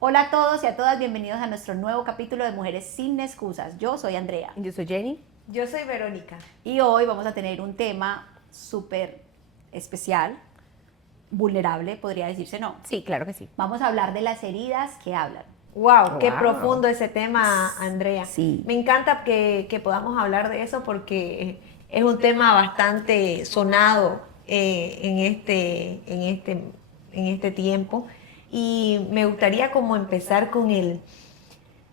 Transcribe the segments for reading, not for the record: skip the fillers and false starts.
Hola a todos y a todas, bienvenidos a nuestro nuevo capítulo de Mujeres sin Excusas. Yo soy Andrea Yo soy Jenny. Yo soy Verónica. y hoy vamos a tener un tema súper especial, vulnerable, podría decirse, ¿no? Sí, claro que sí. Vamos a hablar de las heridas que hablan. Wow, qué Wow. profundo ese tema, Andrea. Sí. Me encanta que podamos hablar de eso porque es un tema bastante sonado en este tiempo. Y me gustaría como empezar con el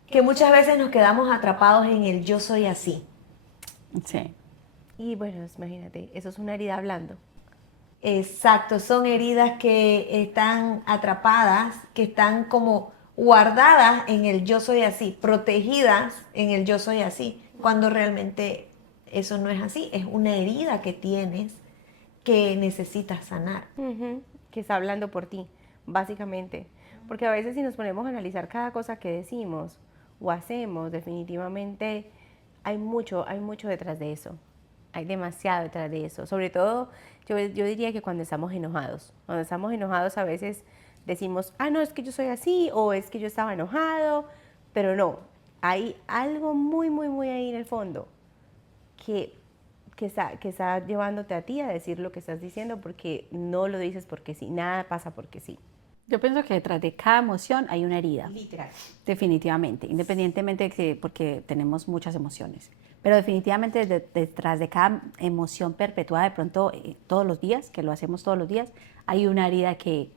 que muchas veces nos quedamos atrapados en el yo soy así. Sí. Y bueno, imagínate, eso es una herida hablando. Exacto, son heridas que están atrapadas, que están como guardadas en el yo soy así, protegidas en el yo soy así, cuando realmente eso no es así, es una herida que tienes que necesitas sanar. Que está hablando por ti, básicamente. Porque a veces si nos ponemos a analizar cada cosa que decimos o hacemos, definitivamente hay mucho detrás de eso. Hay demasiado detrás de eso. Sobre todo, yo diría que cuando estamos enojados. Cuando estamos enojados a veces decimos, ah, no, es que yo soy así, o es que yo estaba enojado, pero no. Hay algo muy ahí en el fondo que, que está llevándote a ti a decir lo que estás diciendo porque no lo dices porque sí, nada pasa porque sí. Yo pienso que detrás de cada emoción hay una herida. Literal. Definitivamente, independientemente de que, porque tenemos muchas emociones, pero definitivamente detrás de cada emoción perpetuada de pronto todos los días, que lo hacemos todos los días, hay una herida que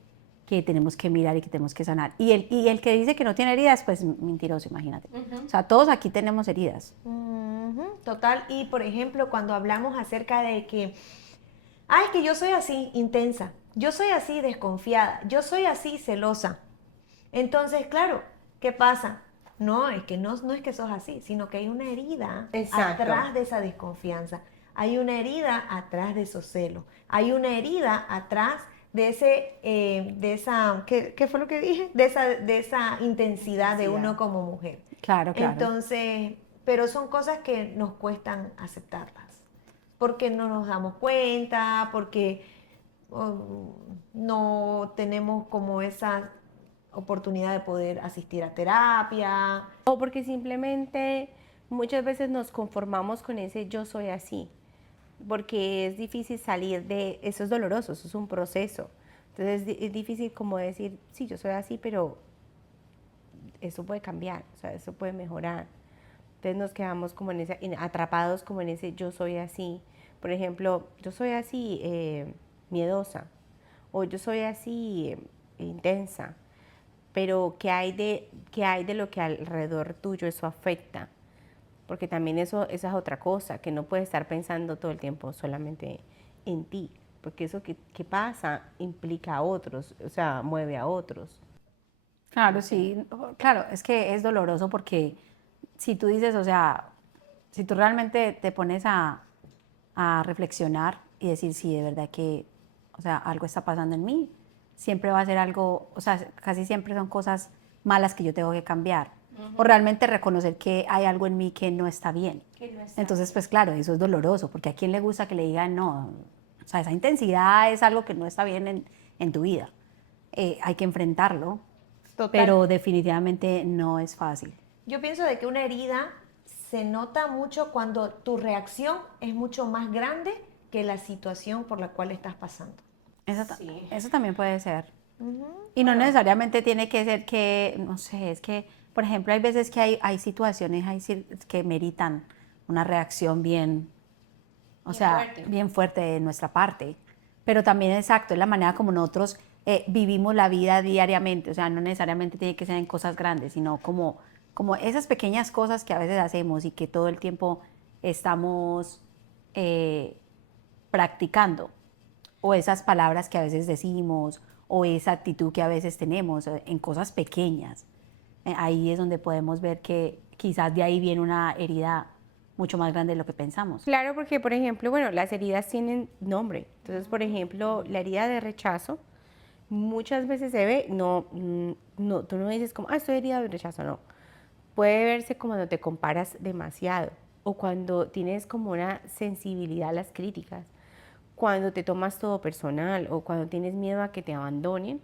tenemos que mirar y que tenemos que sanar. Y el que dice que no tiene heridas, pues mentiroso, imagínate. O sea, todos aquí tenemos heridas. Total, y por ejemplo, cuando hablamos acerca de que, ay, es que yo soy así intensa, yo soy así desconfiada, yo soy así celosa. Entonces, claro, ¿qué pasa? No, es que no es que sos así, sino que hay una herida Exacto. atrás de esa desconfianza. Hay una herida atrás de esos celos. Hay una herida atrás de ¿qué fue lo que dije? De esa intensidad de uno como mujer. Claro, claro. Entonces, pero son cosas que nos cuestan aceptarlas, porque no nos damos cuenta, porque no tenemos como esa oportunidad de poder asistir a terapia. O porque simplemente muchas veces nos conformamos con ese yo soy así, porque es difícil salir de eso, es doloroso, eso es un proceso. Entonces es difícil como decir, sí, yo soy así, pero eso puede cambiar, o sea, eso puede mejorar. Entonces nos quedamos como atrapados como en ese yo soy así. Por ejemplo, yo soy así miedosa o yo soy así intensa. Pero ¿qué hay de lo que alrededor tuyo eso afecta? Porque también esa es otra cosa, que no puedes estar pensando todo el tiempo solamente en ti. Porque eso que pasa implica a otros, o sea, mueve a otros. Claro, sí, claro, es que es doloroso porque si tú dices, o sea, si tú realmente te pones a reflexionar y decir, sí, de verdad que, o sea, algo está pasando en mí, siempre va a ser algo, o sea, casi siempre son cosas malas que yo tengo que cambiar. O realmente reconocer que hay algo en mí que no está bien. Entonces, pues claro, eso es doloroso, porque a quién le gusta que le digan, no, o sea, esa intensidad es algo que no está bien en tu vida. Hay que enfrentarlo, Total. pero definitivamente no es fácil. Yo pienso de que una herida se nota mucho cuando tu reacción es mucho más grande que la situación por la cual estás pasando. Eso también puede ser. Y no necesariamente tiene que ser que, no sé, es que, por ejemplo, hay veces que hay situaciones que meritan una reacción bien, o sea, fuerte. bien fuerte de nuestra parte. Pero también, exacto, es la manera como nosotros vivimos la vida diariamente. O sea, no necesariamente tiene que ser en cosas grandes, sino como esas pequeñas cosas que a veces hacemos y que todo el tiempo estamos eh, practicando, o esas palabras que a veces decimos, o esa actitud que a veces tenemos en cosas pequeñas. Ahí es donde podemos ver que quizás de ahí viene una herida mucho más grande de lo que pensamos. Claro, porque por ejemplo, bueno, las heridas tienen nombre. Entonces, por ejemplo, la herida de rechazo muchas veces se ve, no, tú no dices como, estoy herida de rechazo, no. Puede verse como cuando te comparas demasiado o cuando tienes como una sensibilidad a las críticas, cuando te tomas todo personal o cuando tienes miedo a que te abandonen,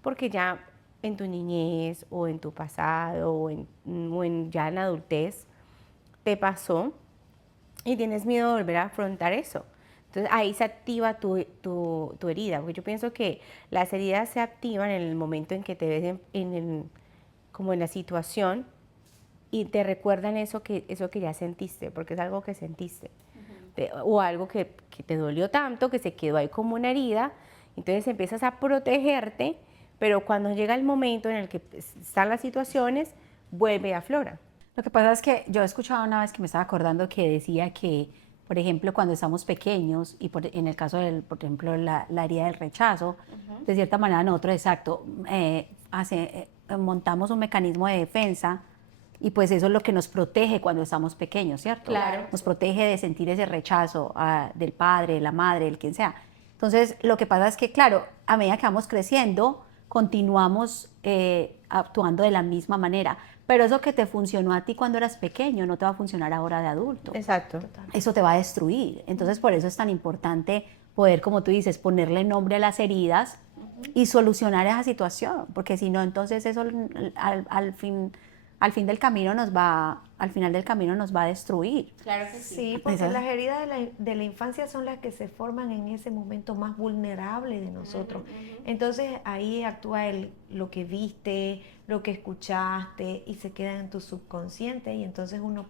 porque ya en tu niñez o en tu pasado ya en la adultez te pasó y tienes miedo de volver a afrontar eso. Entonces ahí se activa tu herida, porque yo pienso que las heridas se activan en el momento en que te ves como en la situación y te recuerdan eso que ya sentiste, porque es algo que sentiste. O algo que te dolió tanto que se quedó ahí como una herida, entonces empiezas a protegerte, pero cuando llega el momento en el que están las situaciones, vuelve a aflora. Lo que pasa es que yo he escuchado una vez que me estaba acordando que decía que, por ejemplo, cuando estamos pequeños, y en el caso por ejemplo, la herida del rechazo, de cierta manera nosotros, exacto, montamos un mecanismo de defensa y pues eso es lo que nos protege cuando estamos pequeños, ¿cierto? Claro. Nos protege de sentir ese rechazo del padre, de la madre, del quien sea. Entonces, lo que pasa es que, claro, a medida que vamos creciendo, continuamos actuando de la misma manera. Pero eso que te funcionó a ti cuando eras pequeño no te va a funcionar ahora de adulto. Exacto. Eso te va a destruir. Entonces, por eso es tan importante poder, como tú dices, ponerle nombre a las heridas y solucionar esa situación. Porque si no, entonces eso al final del camino nos va a destruir. Claro que sí. Sí, porque las heridas de la infancia son las que se forman en ese momento más vulnerable de nosotros. Entonces ahí actúa lo que viste, lo que escuchaste y se queda en tu subconsciente y entonces uno,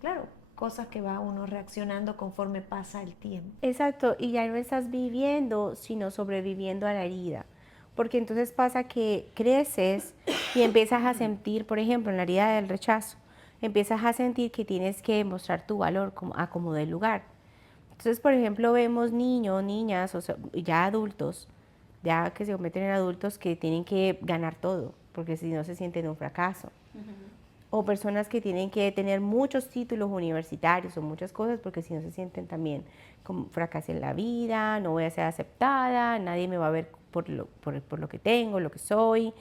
claro, cosas que va uno reaccionando conforme pasa el tiempo. Exacto, y ya no estás viviendo, sino sobreviviendo a la herida. Porque entonces pasa que creces y empiezas a sentir, por ejemplo, en la herida del rechazo, empiezas a sentir que tienes que mostrar tu valor como del lugar. Entonces, por ejemplo, vemos niños, niñas, o sea, ya adultos, ya que se convierten en adultos que tienen que ganar todo, porque si no se sienten un fracaso. O personas que tienen que tener muchos títulos universitarios o muchas cosas, porque si no se sienten también como fracasé en la vida, no voy a ser aceptada, nadie me va a ver por lo que tengo, lo que soy,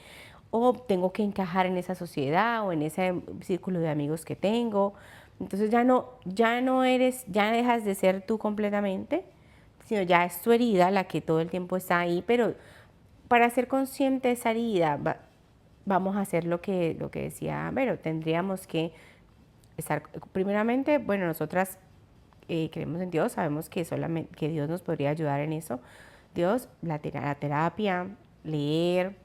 o tengo que encajar en esa sociedad o en ese círculo de amigos que tengo. Entonces ya no dejas de ser tú completamente, sino ya es tu herida la que todo el tiempo está ahí, pero para ser consciente de esa herida, vamos a hacer lo que decía Vero, tendríamos que estar, primeramente, bueno, nosotras creemos en Dios, sabemos que Dios nos podría ayudar en eso. Dios, la terapia, leer,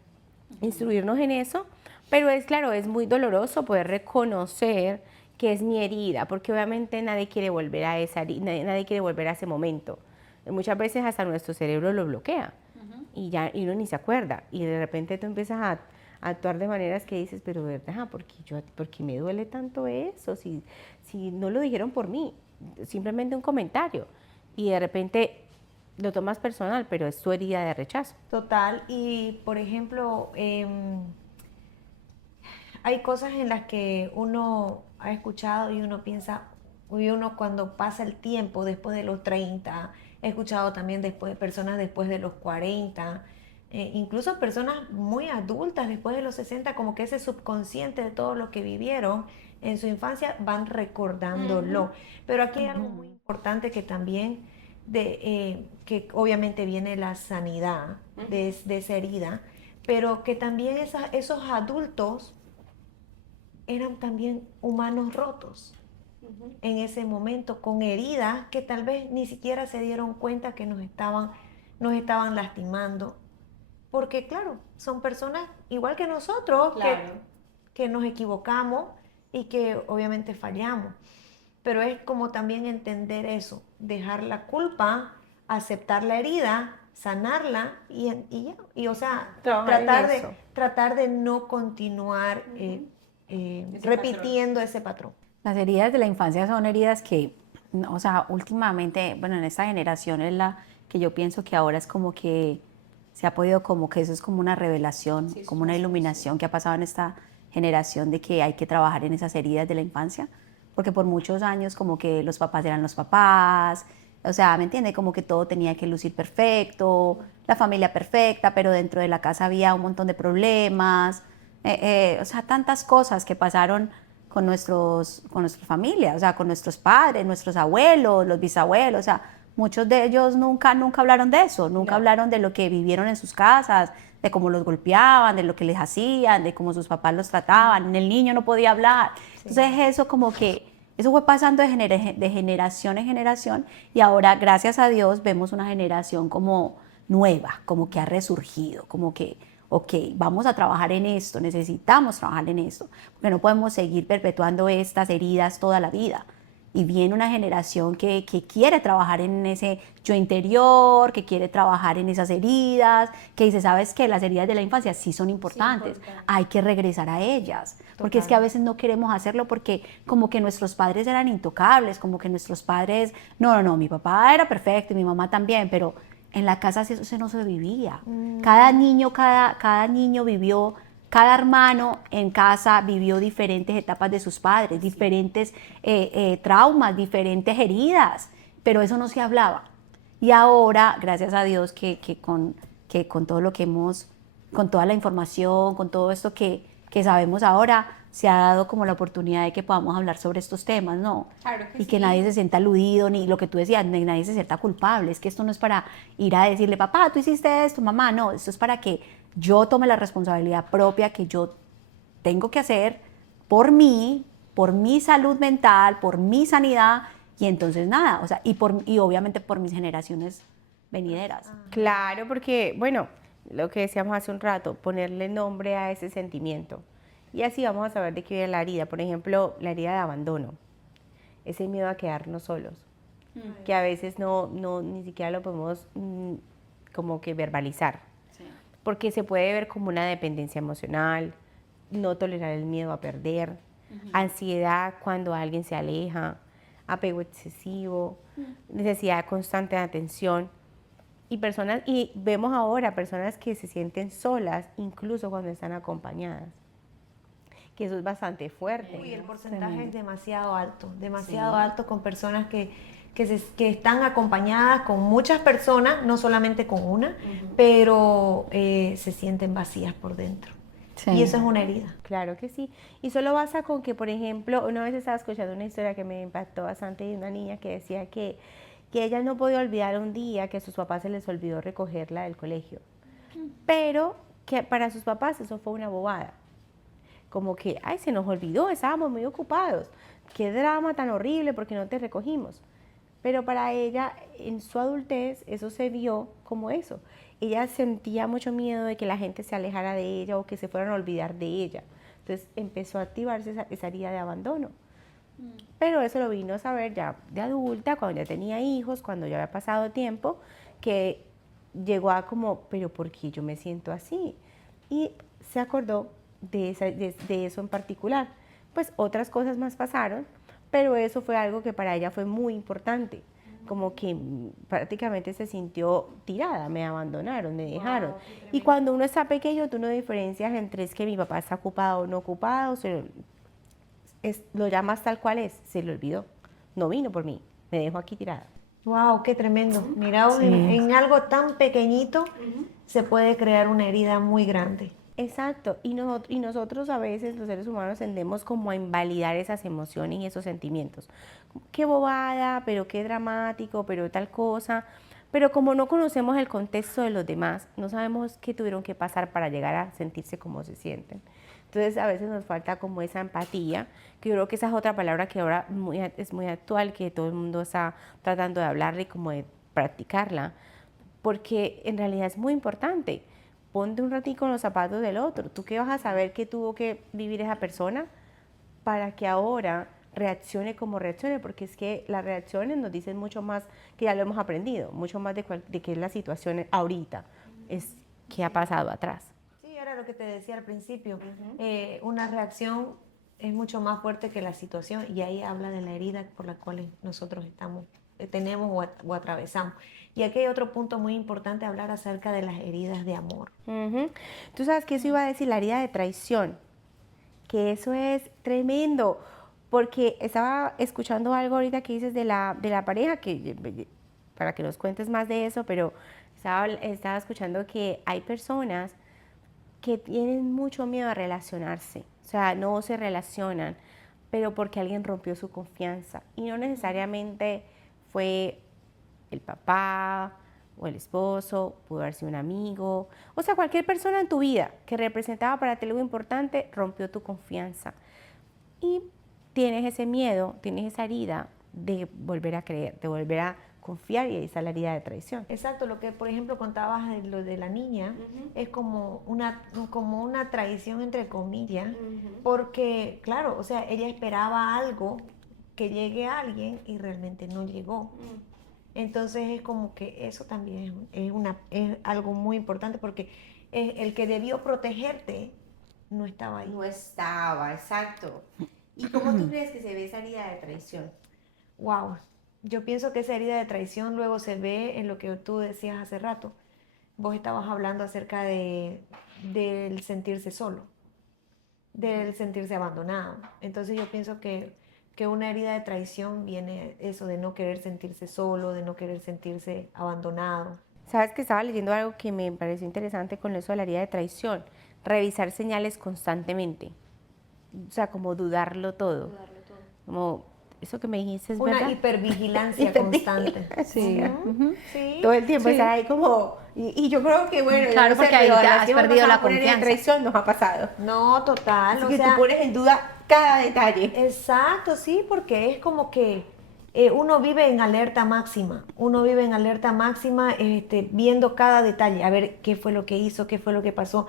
instruirnos en eso, pero claro, es muy doloroso poder reconocer que es mi herida, porque obviamente nadie quiere volver a nadie quiere volver a ese momento. Muchas veces hasta nuestro cerebro lo bloquea y uno ni se acuerda y de repente tú empiezas a actuar de maneras que dices, pero verdad, ¿por qué me duele tanto eso? Si no lo dijeron por mí, simplemente un comentario y de repente lo tomas personal, pero es tu herida de rechazo. Total, y por ejemplo, hay cosas en las que uno ha escuchado y uno piensa, y uno cuando pasa el tiempo después de los 30, he escuchado también personas después de los 40, incluso personas muy adultas después de los 60, como que ese subconsciente de todo lo que vivieron en su infancia van recordándolo. Pero aquí hay algo muy importante que también, que obviamente viene la sanidad de esa herida, pero que también esos adultos eran también humanos rotos en ese momento, con heridas que tal vez ni siquiera se dieron cuenta que nos estaban lastimando. Porque claro, son personas igual que nosotros, claro, que nos equivocamos y que obviamente fallamos. Pero es como también entender eso, dejar la culpa, aceptar la herida, sanarla y o sea, tratar de no continuar repitiendo ese patrón. Las heridas de la infancia son heridas que, o sea, últimamente, bueno, en esta generación es la que yo pienso que ahora es como que se ha podido, como que eso es como una revelación, sí, como una iluminación que ha pasado en esta generación de que hay que trabajar en esas heridas de la infancia, porque por muchos años como que los papás eran los papás, o sea, ¿me entiende? Como que todo tenía que lucir perfecto, la familia perfecta, pero dentro de la casa había un montón de problemas, o sea, tantas cosas que pasaron con nuestra familia, o sea, con nuestros padres, nuestros abuelos, los bisabuelos, o sea, muchos de ellos nunca hablaron de eso, nunca hablaron de lo que vivieron en sus casas, de cómo los golpeaban, de lo que les hacían, de cómo sus papás los trataban. El niño no podía hablar. Entonces eso como que, eso fue pasando de generación en generación y ahora, gracias a Dios, vemos una generación como nueva, como que ha resurgido, como que, ok, vamos a trabajar en esto, necesitamos trabajar en esto, porque no podemos seguir perpetuando estas heridas toda la vida. Y viene una generación que quiere trabajar en ese yo interior, que quiere trabajar en esas heridas, que dice, ¿sabes qué? Las heridas de la infancia sí son importantes, hay que regresar a ellas. Porque es que a veces no queremos hacerlo porque como que nuestros padres eran intocables, como que nuestros padres, no, mi papá era perfecto y mi mamá también, pero en la casa eso no se vivía. Cada niño vivió, cada hermano en casa vivió diferentes etapas de sus padres, diferentes traumas, diferentes heridas, pero eso no se hablaba. Y ahora, gracias a Dios, que con todo lo que hemos, con toda la información, con todo esto que sabemos ahora, se ha dado como la oportunidad de que podamos hablar sobre estos temas, ¿no? Claro que Y que sí. nadie se sienta aludido, ni lo que tú decías, ni nadie se sienta culpable. Es que esto no es para ir a decirle, papá, tú hiciste esto, mamá, no, esto es para que yo tome la responsabilidad propia que yo tengo que hacer por mí, por mi salud mental, por mi sanidad, y entonces nada, o sea, y obviamente por mis generaciones venideras. Claro, porque, bueno, lo que decíamos hace un rato, ponerle nombre a ese sentimiento. Y así vamos a saber de qué viene la herida. Por ejemplo, la herida de abandono, ese miedo a quedarnos solos, que a veces ni siquiera lo podemos como que verbalizar, porque se puede ver como una dependencia emocional, no tolerar el miedo a perder, ansiedad cuando alguien se aleja, apego excesivo, necesidad constante de atención. Y vemos ahora personas que se sienten solas incluso cuando están acompañadas, que eso es bastante fuerte. Uy, el porcentaje es demasiado alto con personas que están acompañadas con muchas personas, no solamente con una, pero se sienten vacías por dentro. Sí. Y eso es una herida. Claro que sí. Y solo basta con que, por ejemplo, una vez estaba escuchando una historia que me impactó bastante de una niña que decía que ella no podía olvidar un día que a sus papás se les olvidó recogerla del colegio. Pero que para sus papás eso fue una bobada. Como que, ay, se nos olvidó, estábamos muy ocupados. Qué drama tan horrible porque no te recogimos. Pero para ella, en su adultez, eso se vio como eso. Ella sentía mucho miedo de que la gente se alejara de ella o que se fueran a olvidar de ella. Entonces empezó a activarse esa herida de abandono. Pero eso lo vino a saber ya de adulta, cuando ya tenía hijos, cuando ya había pasado tiempo, que llegó a como, pero ¿por qué yo me siento así? Y se acordó de eso en particular. Pues otras cosas más pasaron, pero eso fue algo que para ella fue muy importante. Como que prácticamente se sintió tirada, me abandonaron, me dejaron. Y cuando uno está pequeño, tú no diferencias entre es que mi papá está ocupado o no ocupado, lo llamas tal cual es, se le olvidó, no vino por mí, me dejó aquí tirada. Wow, qué tremendo. Mira, Sí. en algo tan pequeñito se puede crear una herida muy grande. Exacto, y nosotros a veces los seres humanos tendemos como a invalidar esas emociones y esos sentimientos. Qué bobada, pero qué dramático, pero tal cosa. Pero como no conocemos el contexto de los demás, no sabemos qué tuvieron que pasar para llegar a sentirse como se sienten. Entonces a veces nos falta como esa empatía, que yo creo que esa es otra palabra que ahora es muy actual, que todo el mundo está tratando de hablarla y como de practicarla, porque en realidad es muy importante. Ponte un ratico en los zapatos del otro. ¿Tú qué vas a saber que tuvo que vivir esa persona para que ahora reaccione como reaccione? Porque es que las reacciones nos dicen mucho más, que ya lo hemos aprendido, mucho más de qué es la situación ahorita, es qué ha pasado atrás. Sí, era lo que te decía al principio. Una reacción es mucho más fuerte que la situación y ahí habla de la herida por la cual nosotros tenemos o atravesamos. Y aquí hay otro punto muy importante, hablar acerca de las heridas de amor. Tú sabes que eso iba a decir, la herida de traición, que eso es tremendo, porque estaba escuchando algo ahorita que dices de la pareja, que para que nos cuentes más de eso, pero estaba escuchando que hay personas que tienen mucho miedo a relacionarse, o sea, no se relacionan, pero porque alguien rompió su confianza y no necesariamente fue el papá o el esposo, pudo haber sido un amigo, o sea, cualquier persona en tu vida que representaba para ti algo importante, rompió tu confianza. Y tienes ese miedo, tienes esa herida de volver a creer, de volver a confiar, y ahí está la herida de traición. Exacto, lo que por ejemplo contabas de lo de la niña, es como una traición entre comillas, porque claro, o sea, ella esperaba algo, que llegue alguien y realmente no llegó. Entonces es como que eso también es algo muy importante, porque el que debió protegerte no estaba ahí. No estaba, exacto. ¿Y cómo tú crees que se ve esa herida de traición? Wow, yo pienso que esa herida de traición luego se ve en lo que tú decías hace rato. Vos estabas hablando acerca del sentirse solo, del sentirse abandonado. Entonces yo pienso que una herida de traición viene eso de no querer sentirse solo, de no querer sentirse abandonado. Sabes que estaba leyendo algo que me pareció interesante con eso de la herida de traición. Revisar señales constantemente. O sea, como dudarlo todo. Como, eso que me dijiste es Una verdad. hipervigilancia constante. Sí. Ujú, sí. Todo el tiempo Sí. estar ahí como... Y yo creo que, bueno, Claro, yo no sé, porque ahí pero te a las has que hemos perdido pasado la por herida de confianza. traición nos ha pasado. No, total. Así O que sea, tú pones en duda cada detalle. exacto, sí, porque es como que uno vive en alerta máxima, viendo cada detalle, a ver qué fue lo que hizo, qué fue lo que pasó.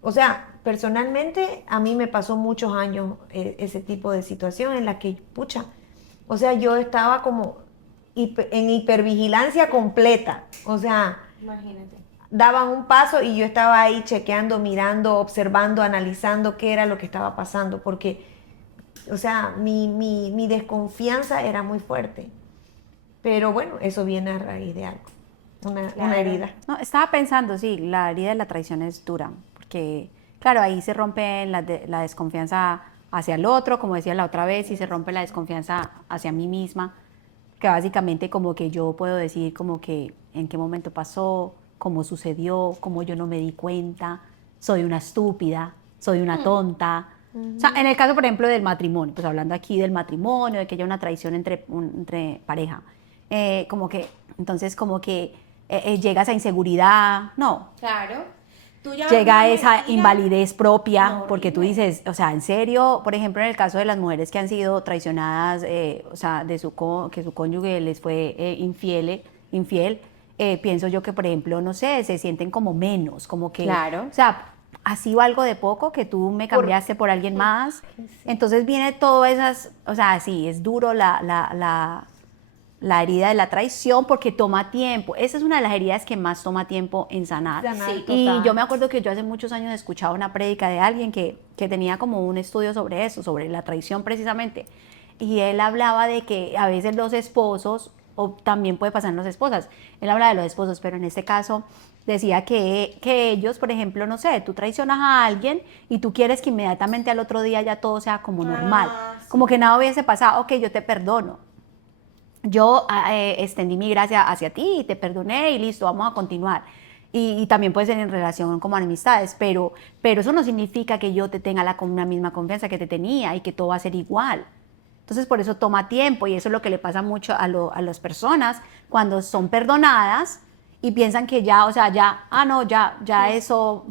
O sea, personalmente a mí me pasó muchos años ese tipo de situación en la que, pucha, o sea, yo estaba como en hipervigilancia completa, o sea, Imagínate. daban un paso y yo estaba ahí chequeando, mirando, observando, analizando qué era lo que estaba pasando, porque, o sea, mi desconfianza era muy fuerte. Pero bueno, eso viene a raíz de algo, una Claro. herida. No, estaba pensando, sí, la herida de la traición es dura, porque, claro, ahí se rompe la desconfianza hacia el otro, como decía la otra vez, y se rompe la desconfianza hacia mí misma, que básicamente como que yo puedo decir como que en qué momento pasó, cómo sucedió, cómo yo no me di cuenta, soy una estúpida, soy una tonta. O sea, en el caso, por ejemplo, del matrimonio, pues hablando aquí del matrimonio, de que haya una traición entre pareja, como que, entonces como que llega esa inseguridad, no, Claro. Tú ya llega una esa mentira. invalidez propia, No, porque tú horrible. dices, o sea, en serio, por ejemplo, en el caso de las mujeres que han sido traicionadas, o sea, que su cónyuge les fue infiel, pienso yo que, por ejemplo, no sé, se sienten como menos, como que, Claro. o sea, así valgo de poco que tú me cambiaste por alguien más. Entonces viene todo esas, o sea, sí, es duro la herida de la traición porque toma tiempo. Esa es una de las heridas que más toma tiempo en sanar. Sanar, Sí. Y total. yo me acuerdo que yo hace muchos años escuchaba una prédica de alguien que tenía como un estudio sobre eso, sobre la traición precisamente. Y él hablaba de que a veces los esposos, o también puede pasar en las esposas, él habla de los esposos, pero en este caso decía que ellos, por ejemplo, no sé, tú traicionas a alguien y tú quieres que inmediatamente al otro día ya todo sea como normal, sí. como que nada hubiese pasado, ok, yo te perdono. Yo extendí mi gracia hacia ti y te perdoné y listo, vamos a continuar. Y también puede ser en relación como amistades, pero eso no significa que yo te tenga una misma confianza que te tenía y que todo va a ser igual. Entonces, por eso toma tiempo y eso es lo que le pasa mucho a las personas cuando son perdonadas y piensan que ya, o sea, ya, no, ya eso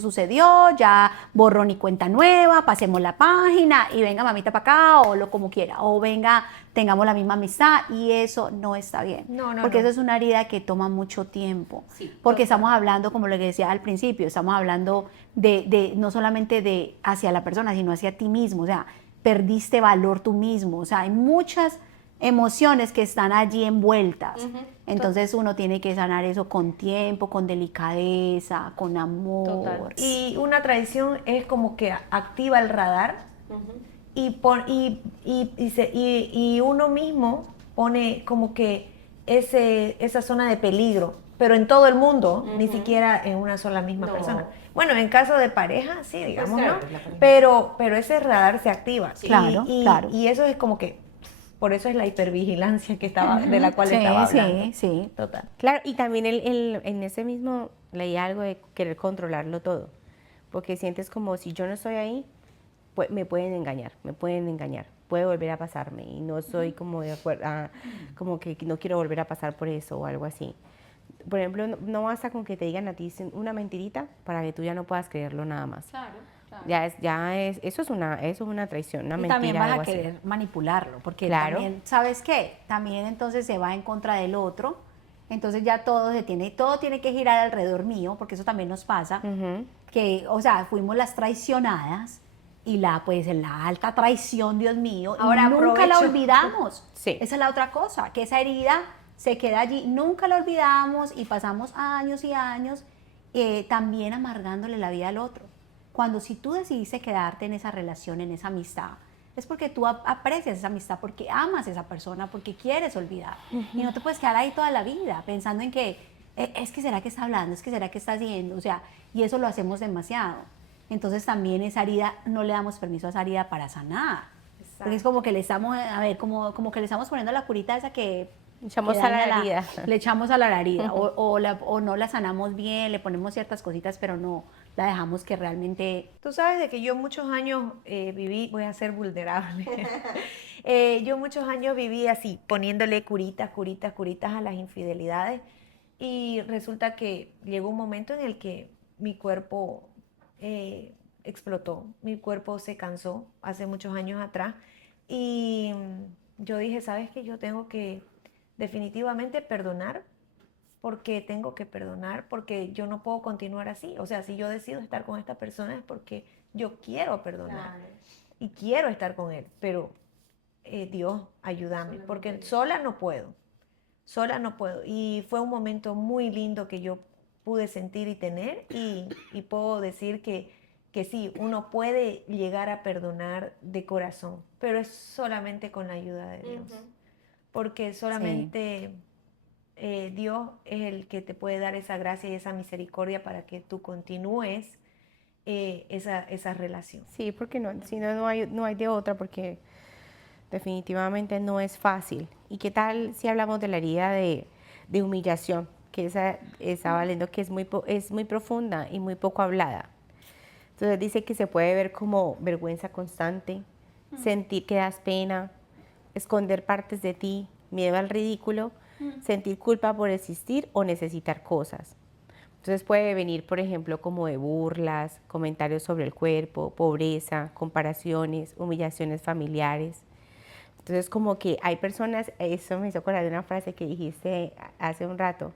sucedió, ya borrón y cuenta nueva, pasemos la página y venga mamita para acá o lo como quiera, o venga, tengamos la misma amistad y eso no está bien. No, no, porque no. eso es una herida que toma mucho tiempo. Sí, Porque total. estamos hablando, como le decía al principio, estamos hablando de no solamente de hacia la persona, sino hacia ti mismo, o sea, perdiste valor tú mismo, o sea, hay muchas emociones que están allí envueltas. Entonces uno tiene que sanar eso con tiempo, con delicadeza, con amor. Total. Y una traición es como que activa el radar y uno mismo pone como que esa zona de peligro, pero en todo el mundo, ni siquiera en una sola misma No. persona. Bueno, en caso de pareja, sí, digamos, claro, ¿no? pues la pareja. Pero ese radar se activa. Claro, claro. Y eso es como que, por eso es la hipervigilancia de la cual Sí, estaba sí, hablando. sí. Total. Claro, y también en ese mismo leí algo de querer controlarlo todo, porque sientes como si yo no estoy ahí, pues me pueden engañar, puede volver a pasarme y no soy como de acuerdo, como que no quiero volver a pasar por eso o algo así. Por ejemplo, no basta con que te digan a ti una mentirita para que tú ya no puedas creerlo nada más. Claro, claro. Eso es una traición, una Y mentira, también vas algo a así. querer manipularlo, porque Claro. también, ¿sabes qué? También entonces se va en contra del otro, entonces ya todo tiene que girar alrededor mío, porque eso también nos pasa, que, o sea, fuimos las traicionadas y pues la alta traición, Dios mío, y Ahora nunca la aprovecho. olvidamos. Sí. Esa es la otra cosa, que esa herida se queda allí, nunca la olvidamos y pasamos años y años también amargándole la vida al otro. Cuando si tú decidiste quedarte en esa relación, en esa amistad, es porque tú aprecias esa amistad, porque amas a esa persona, porque quieres olvidar. Y no te puedes quedar ahí toda la vida pensando en que es que será que está hablando, es que será que está haciendo, o sea, y eso lo hacemos demasiado. Entonces también esa herida, no le damos permiso a esa herida para sanar. Porque es como que le estamos, a ver, como que le estamos poniendo la curita esa que Echamos que a la daña herida. le echamos a la herida, o no la sanamos bien, le ponemos ciertas cositas, pero no la dejamos que realmente... Tú sabes de que yo muchos años viví, voy a ser vulnerable, yo muchos años viví así, poniéndole curitas, curitas, curitas a las infidelidades y resulta que llegó un momento en el que mi cuerpo explotó, mi cuerpo se cansó hace muchos años atrás y yo dije, ¿sabes qué? Yo tengo que definitivamente perdonar porque tengo que perdonar, porque yo no puedo continuar así. O sea, si yo decido estar con esta persona es porque yo quiero perdonar y quiero estar con él, pero Dios, ayúdame, porque sola no puedo, sola no puedo. Y fue un momento muy lindo que yo pude sentir y tener y puedo decir que sí, uno puede llegar a perdonar de corazón, pero es solamente con la ayuda de Dios, porque solamente... Dios es el que te puede dar esa gracia y esa misericordia para que tú continúes esa relación. Sí, porque si no, no hay de otra, porque definitivamente no es fácil. ¿Y qué tal si hablamos de la herida de humillación? Que esa estaba leyendo que es muy profunda y muy poco hablada. Entonces dice que se puede ver como vergüenza constante, sentir que das pena, esconder partes de ti, miedo al ridículo, sentir culpa por existir o necesitar cosas. Entonces puede venir, por ejemplo, como de burlas, comentarios sobre el cuerpo, pobreza, comparaciones, humillaciones familiares. Entonces como que hay personas, eso me hizo acordar de una frase que dijiste hace un rato,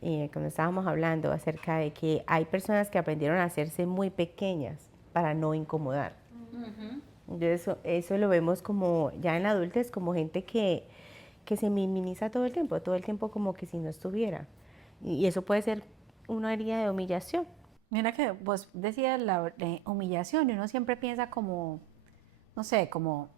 cuando estábamos hablando acerca de que hay personas que aprendieron a hacerse muy pequeñas para no incomodar. Entonces eso lo vemos como ya en la adultez, como gente que se minimiza todo el tiempo como que si no estuviera. Y eso puede ser una herida de humillación. Mira que vos decías la humillación y uno siempre piensa como, no sé, como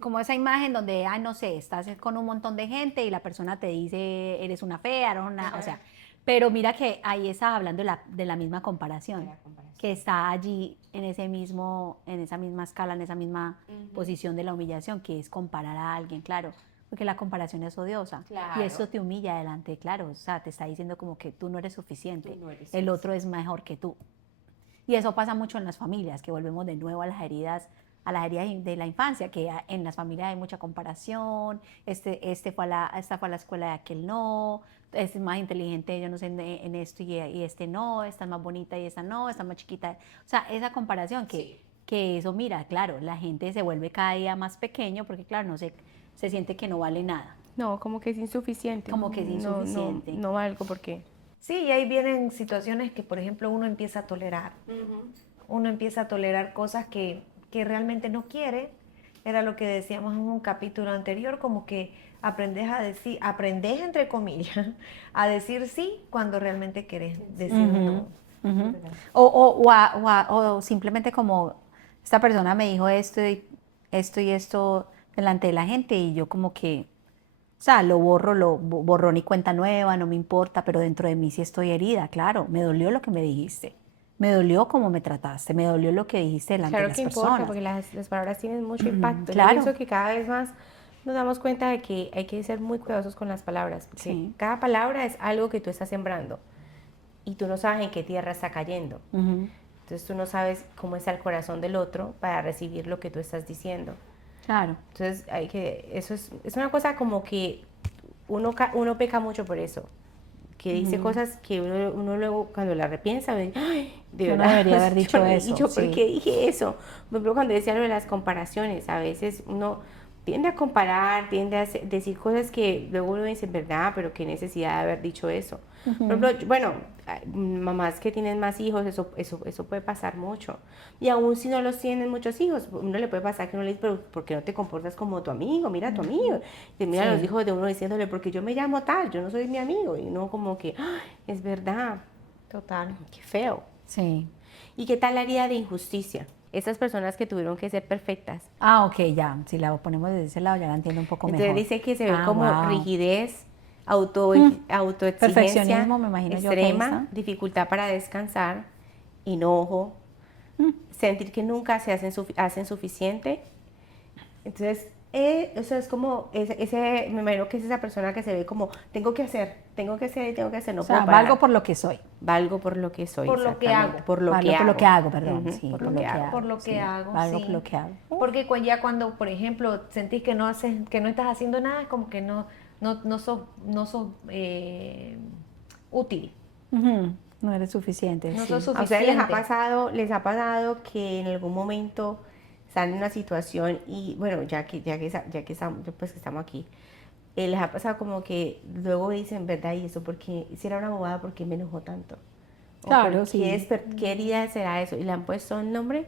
como esa imagen donde, ay, no sé, estás con un montón de gente y la persona te dice, eres una fea, eres una, o sea, pero mira que ahí estaba hablando de la misma comparación, que está allí en esa misma escala, en esa misma posición de la humillación, que es comparar a alguien, claro, porque la comparación es odiosa y eso te humilla delante, claro, o sea, te está diciendo como que tú no eres suficiente, el otro es mejor que tú. Y eso pasa mucho en las familias, que volvemos de nuevo a las heridas de la infancia, que en las familias hay mucha comparación, esta fue a la escuela de aquel no, este es más inteligente, yo no sé en esto y este no, esta es más bonita y esta no, esta es más chiquita. O sea, esa comparación que eso, mira, claro, la gente se vuelve cada día más pequeño porque, claro, no se siente que no vale nada. No, como que es insuficiente. Como que es insuficiente. No valgo porque... Sí, y ahí vienen situaciones que, por ejemplo, uno empieza a tolerar. Uno empieza a tolerar cosas que realmente no quiere. Era lo que decíamos en un capítulo anterior, como que aprendes entre comillas, a decir sí cuando realmente querés decir no. O simplemente como esta persona me dijo esto y esto delante de la gente y yo como que, o sea, lo borró ni cuenta nueva, no me importa, pero dentro de mí sí estoy herida, claro, me dolió lo que me dijiste, me dolió cómo me trataste, me dolió lo que dijiste delante de las personas. Claro que importa, porque las palabras tienen mucho impacto. Claro. Yo pienso que cada vez más nos damos cuenta de que hay que ser muy cuidadosos con las palabras, porque Sí. cada palabra es algo que tú estás sembrando y tú no sabes en qué tierra está cayendo. Entonces tú no sabes cómo está el corazón del otro para recibir lo que tú estás diciendo. Claro. Entonces, eso es una cosa como que uno peca mucho por eso, que dice cosas que uno luego cuando la repiensa, ¡ay! De Yo no verdad, debería haber dicho ¿y eso, yo por sí. qué dije eso? Por ejemplo, cuando decía lo de las comparaciones, a veces uno tiende a comparar, tiende a decir cosas que luego uno dice, ¿verdad? Pero qué necesidad de haber dicho eso. Por ejemplo, bueno, mamás que tienen más hijos, eso puede pasar mucho. Y aún si no los tienen muchos hijos, uno le puede pasar que uno le dice, pero ¿por qué no te comportas como tu amigo? Mira a tu amigo. Y mira a los hijos de uno diciéndole, porque yo me llamo tal, yo no soy mi amigo. Y uno como que, ¡ah! Es verdad, Total. qué feo. Sí. ¿Y qué tal la herida de injusticia? Esas personas que tuvieron que ser perfectas. Ah, ok, ya. Si la ponemos desde ese lado ya la entiendo un poco Entonces mejor. dice que se ve como wow. rigidez, autoexigencia Perfeccionismo, me imagino yo que ahí extrema, está. dificultad para descansar, enojo, sentir que nunca se hacen suficiente. Entonces, eso es como, me imagino que es esa persona que se ve como, tengo que hacer, no O puedo sea, parar. valgo por lo que soy. Valgo por lo que soy, Por lo que exactamente, hago. por lo Valgo que por hago. lo que hago, perdón. Ujú, Sí, por lo que hago. Por lo que sí. hago, Valgo sí. por lo que hago. Porque ya cuando, por ejemplo, sentís que no haces, que no estás haciendo nada, es como que no sos útil. Ujú. No eres suficiente. No sí. sos ¿A ustedes suficiente. les ha pasado que en algún momento están en una situación y, bueno, pues que estamos aquí, les ha pasado como que luego dicen, ¿verdad? Y eso, porque si era una bobada, ¿por qué me enojó tanto? Claro, ¿O sí. qué herida será eso? ¿Y le han puesto un nombre?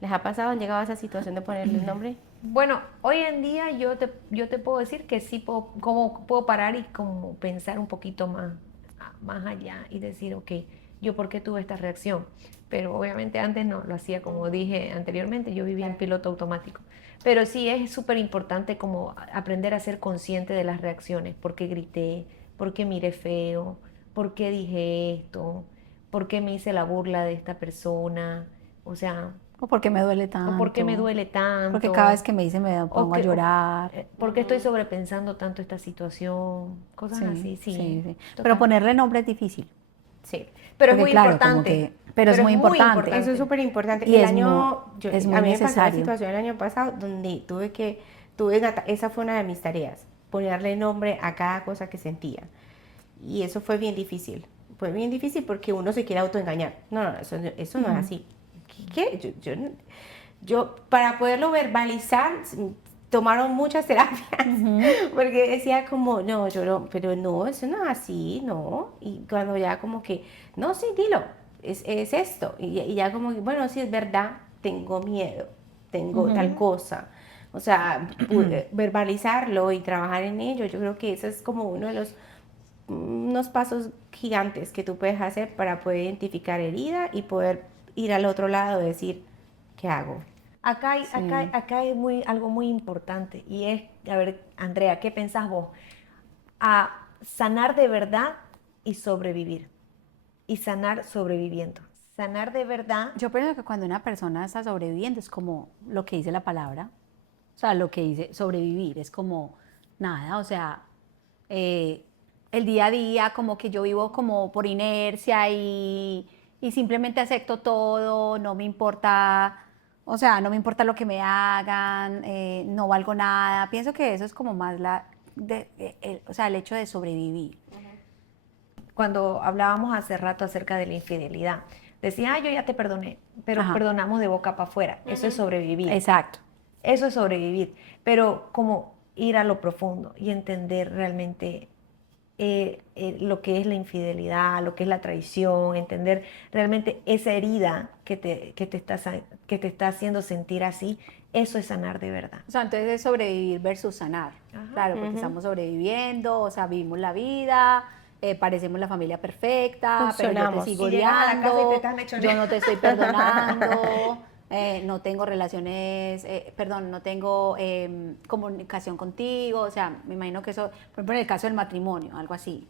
¿Les ha pasado? ¿Han llegado a esa situación de ponerle un nombre? Bueno, hoy en día yo te puedo decir que sí puedo parar y como pensar un poquito más allá y decir, ok, yo por qué tuve esta reacción. Pero obviamente antes no, lo hacía como dije anteriormente, yo vivía en piloto automático. Pero sí es súper importante como aprender a ser consciente de las reacciones, por qué grité, por qué miré feo, por qué dije esto, por qué me hice la burla de esta persona, o sea, O porque me duele o por qué me tanto. duele Porque cada vez tanto, que me dice me o pongo a llorar. por qué estoy sobrepensando tanto esta situación, cosas Sí, así, sí, sí. sí. Pero Total. ponerle nombre es difícil. Sí, pero es Porque muy claro, como importante. pero es muy importante. Eso es súper importante. Y es muy, es muy A mí me pasó una necesario. situación el año pasado donde esa fue una de mis tareas, ponerle nombre a cada cosa que sentía. Y eso fue bien difícil. Fue bien difícil porque uno se quiere autoengañar. No, eso no es así. ¿Qué? Para poderlo verbalizar, tomaron muchas terapias, porque decía como, no, yo no, pero no, eso no es así, no. Y cuando ya como que, no, sí, dilo, es esto. Y ya como que, bueno, sí es verdad, tengo miedo, tengo tal cosa. O sea, verbalizarlo y trabajar en ello, yo creo que eso es como unos pasos gigantes que tú puedes hacer para poder identificar herida y poder ir al otro lado y decir, ¿qué hago? Acá hay algo muy importante y es, a ver, Andrea, ¿qué pensás vos? A sanar de verdad y sobrevivir. Y sanar sobreviviendo. Sanar de verdad. Yo pienso que cuando una persona está sobreviviendo es como lo que dice la palabra, o sea, lo que dice sobrevivir, es como nada, o sea, el día a día, como que yo vivo como por inercia y simplemente acepto todo, no me importa, o sea, no me importa lo que me hagan, no valgo nada. Pienso que eso es como más o sea, el hecho de sobrevivir. Cuando hablábamos hace rato acerca de la infidelidad, decía, yo ya te perdoné, pero Ajá. perdonamos de boca para afuera. Eso es sobrevivir. Exacto. Eso es sobrevivir. Pero como ir a lo profundo y entender realmente lo que es la infidelidad, lo que es la traición, entender realmente esa herida que te está haciendo sentir así, eso es sanar de verdad. O sea, entonces es sobrevivir versus sanar. Ajá. Claro, porque estamos sobreviviendo, o sea, vivimos la vida, parecemos la familia perfecta, pero yo te Funcionamos. sigo Y llegas a la casa y te odiando, estás mechoneando. yo no te estoy perdonando, no tengo relaciones, perdón, no tengo comunicación contigo, o sea, me imagino que eso, por ejemplo, en el caso del matrimonio, algo así.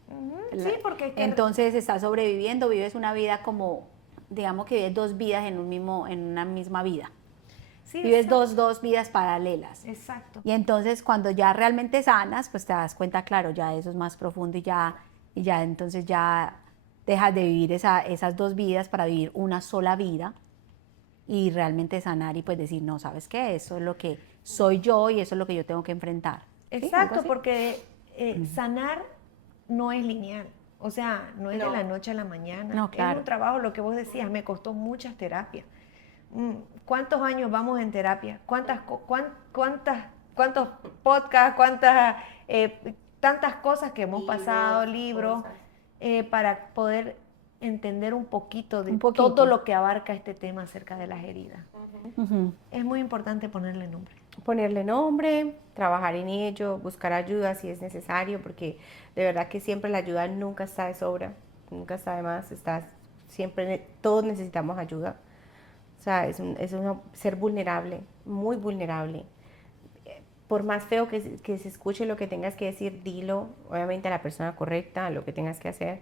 Sí, porque Entonces estás sobreviviendo, vives una vida como, digamos que vives dos vidas en una misma vida. sí, Vives exacto. dos vidas paralelas. Exacto. Y entonces cuando ya realmente sanas, pues te das cuenta, claro, ya eso es más profundo y ya entonces ya dejas de vivir esas dos vidas para vivir una sola vida. y realmente sanar y pues decir, no, ¿sabes qué? Eso es lo que soy yo y eso es lo que yo tengo que enfrentar. ¿Sí? ¿Algo Exacto, así? porque sanar no es lineal. O sea, no es de la noche a la mañana. No, Es claro. un trabajo, lo que vos decías, me costó muchas terapias. ¿Cuántos años vamos en terapia? ¿Cuántos podcasts? Tantas cosas que hemos pasado, libros, para poder entender un poquito de Un poquito. todo lo que abarca este tema acerca de las heridas? Ujú. Es muy importante ponerle nombre. Ponerle nombre, trabajar en ello, buscar ayuda si es necesario, porque de verdad que siempre la ayuda nunca está de sobra, nunca está de más, siempre, todos necesitamos ayuda. O sea, ser vulnerable, muy vulnerable. Por más feo que se escuche lo que tengas que decir, dilo, obviamente a la persona correcta, lo que tengas que hacer,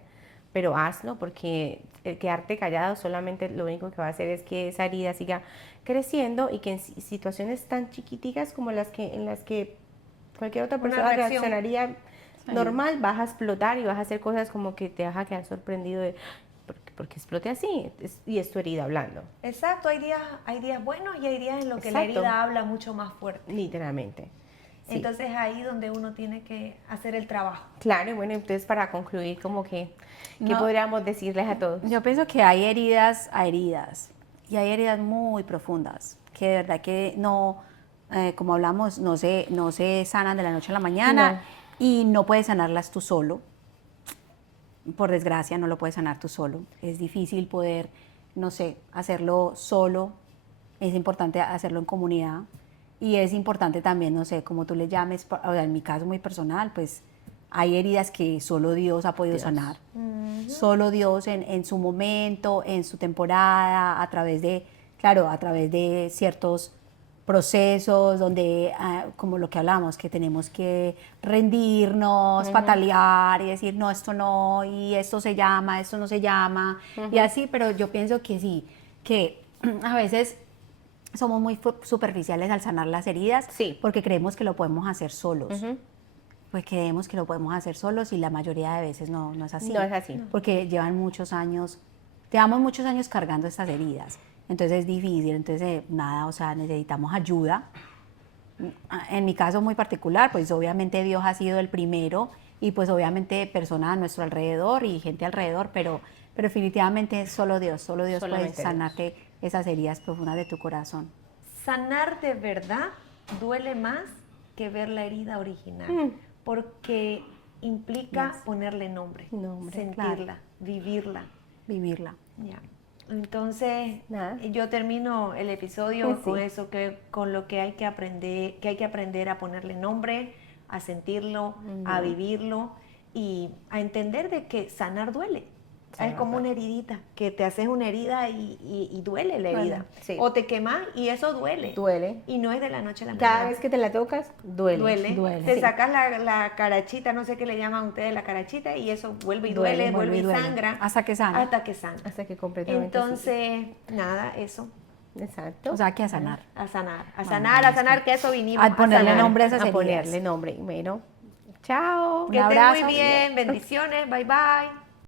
pero hazlo, porque el quedarte callado solamente lo único que va a hacer es que esa herida siga creciendo y que en situaciones tan chiquiticas como en las que cualquier otra persona reaccionaría normal, vas a explotar y vas a hacer cosas como que te vas a quedar sorprendido de porque explote así, y es tu herida hablando. Exacto, hay días buenos y hay días en los que la Exacto. herida habla mucho más fuerte. Literalmente. Sí. Entonces ahí donde uno tiene que hacer el trabajo. Claro, y bueno, entonces para concluir, como que, ¿qué No. podríamos decirles a todos? Yo pienso que hay heridas a heridas y hay heridas muy profundas que de verdad que no, como hablamos, no se sanan de la noche a la mañana y no puedes sanarlas tú solo. Por desgracia no lo puedes sanar tú solo. Es difícil poder, no sé, hacerlo solo. Es importante hacerlo en comunidad y es importante también, no sé, como tú le llames, o sea, en mi caso muy personal, pues hay heridas que solo Dios ha podido sanar. Solo Dios en su momento, en su temporada, a través de ciertos procesos donde, como lo que hablamos, que tenemos que rendirnos, patalear y decir, no, esto no, y esto se llama, esto no se llama, y así, pero yo pienso que sí, que a veces somos muy superficiales al sanar las heridas, Sí. porque creemos que lo podemos hacer solos. Pues creemos que lo podemos hacer solos y la mayoría de veces no es así. No es así. Porque llevamos muchos años cargando estas heridas. Entonces es difícil, entonces nada, o sea, necesitamos ayuda. En mi caso muy particular, pues obviamente Dios ha sido el primero y pues obviamente personas a nuestro alrededor y gente alrededor, pero definitivamente solo Dios puede Solamente sanarte esas heridas profundas de tu corazón. Sanar de verdad duele más que ver la herida original, porque implica ponerle nombre, sentirla, vivirla. Ya. Entonces, Nada. yo termino el episodio Sí. con eso, con lo que hay que aprender a ponerle nombre, a sentirlo, a vivirlo y a entender de que sanar duele. Es como una heridita, que te haces una herida y duele la herida. Sí. O te quemas y eso duele. Duele. Y no es de la noche a la mañana. Cada vez que te la tocas, duele. Duele. Te Sí. sacas la carachita, no sé qué le llaman ustedes la carachita, y eso vuelve y duele, vuelve y duele. sangra. Hasta que sana. Hasta que sana. Hasta que completamente Entonces, nada, eso. sí. Exacto. O sea, que a sanar. A sanar, que eso vinimos A ponerle sanar. nombre a esas a heridas. ponerle nombre. Bueno, chao. Que Un estén abrazo. muy bien, bendiciones, bye bye.